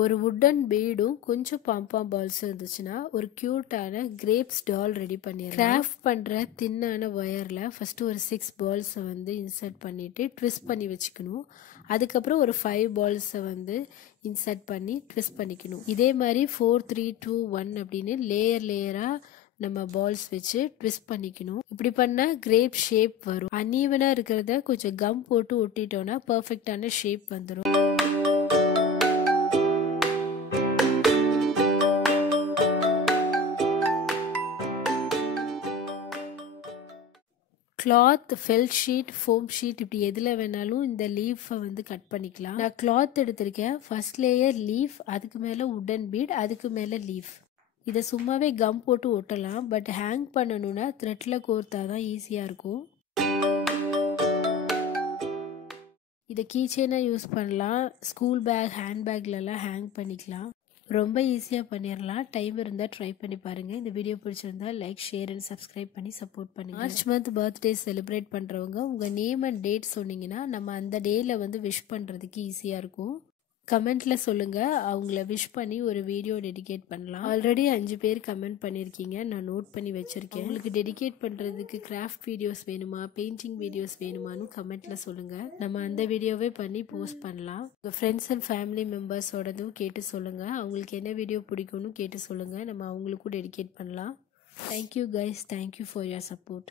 ஒரு வுட்டன் பீடும் கொஞ்சம் pom-pom balls இருந்துச்சுன்னா ஒரு க்யூட்டான கிரேப்ஸ் டால் ரெடி பண்ணிடலாம். கிராஃப்ட் பண்ணுற தின்னான ஒயரில் ஃபஸ்ட்டு ஒரு 6 பால்ஸை வந்து இன்சர்ட் பண்ணிவிட்டு ட்விஸ்ட் பண்ணி வச்சுக்கணும். அதுக்கப்புறம் ஒரு 5 பால்ஸை வந்து இன்சர்ட் பண்ணி ட்விஸ்ட் பண்ணிக்கணும். இதே மாதிரி 4 3 2 1 அப்படின்னு லேயராக நம்ம பால்ஸ் வச்சு ட்விஸ்ட் பண்ணிக்கணும். இப்படி பண்ணால் கிரேப் ஷேப் வரும். அன்ஈவனாக இருக்கிறத கொஞ்சம் கம் போட்டு ஒட்டிட்டோன்னா பர்ஃபெக்டான ஷேப் வந்துடும். Cloth, felt sheet, foam sheet இப்படி எதில் வேணாலும் இந்த லீஃபை வந்து கட் பண்ணிக்கலாம். நான் கிளாத் எடுத்திருக்கேன். ஃபர்ஸ்ட் லேயர் லீஃப், அதுக்கு மேலே உட்டன் பீட், அதுக்கு மேலே லீஃப். இதை சும்மாவே கம் போட்டு ஒட்டலாம். பட் ஹேங் பண்ணணும்னா த்ரெட்டில் கோர்த்தா தான் ஈஸியாக இருக்கும். இதை கீச்செயினாக யூஸ் பண்ணலாம். ஸ்கூல் பேக், ஹேண்ட் பேக்லலாம் ஹேங் பண்ணிக்கலாம். ரொம்ப ஈஸியாக பண்ணிடலாம். டைம் இருந்தால் ட்ரை பண்ணி பாருங்கள். இந்த வீடியோ பிடிச்சிருந்தா லைக், ஷேர் அண்ட் சப்ஸ்கிரைப் பண்ணி சப்போர்ட் பண்ணுங்கள். மார்ச் மந்த் பர்த்டே செலிப்ரேட் பண்ணுறவங்க உங்கள் நேம் அண்ட் டேட் சொன்னீங்கன்னா நம்ம அந்த டேயில் வந்து விஷ் பண்ணுறதுக்கு ஈஸியாக இருக்கும். கமெண்ட்டில் சொல்லுங்கள். அவங்கள விஷ் பண்ணி ஒரு வீடியோ டெடிகேட் பண்ணலாம். ஆல்ரெடி 5 பேர் கமெண்ட் பண்ணியிருக்கீங்க. நான் நோட் பண்ணி வச்சுருக்கேன். உங்களுக்கு டெடிகேட் பண்ணுறதுக்கு கிராஃப்ட் வீடியோஸ் வேணுமா, பெயிண்டிங் வீடியோஸ் வேணுமான்னு கமெண்ட்டில் சொல்லுங்கள். நம்ம அந்த வீடியோவே பண்ணி போஸ்ட் பண்ணலாம். உங்கள் ஃப்ரெண்ட்ஸ் அண்ட் ஃபேமிலி மெம்பர்ஸோடதும் கேட்டு சொல்லுங்கள். அவங்களுக்கு என்ன வீடியோ பிடிக்கும்னு கேட்டு சொல்லுங்கள். நம்ம அவங்களுக்கும் டெடிகேட் பண்ணலாம். Thank you guys. Thank you for your support.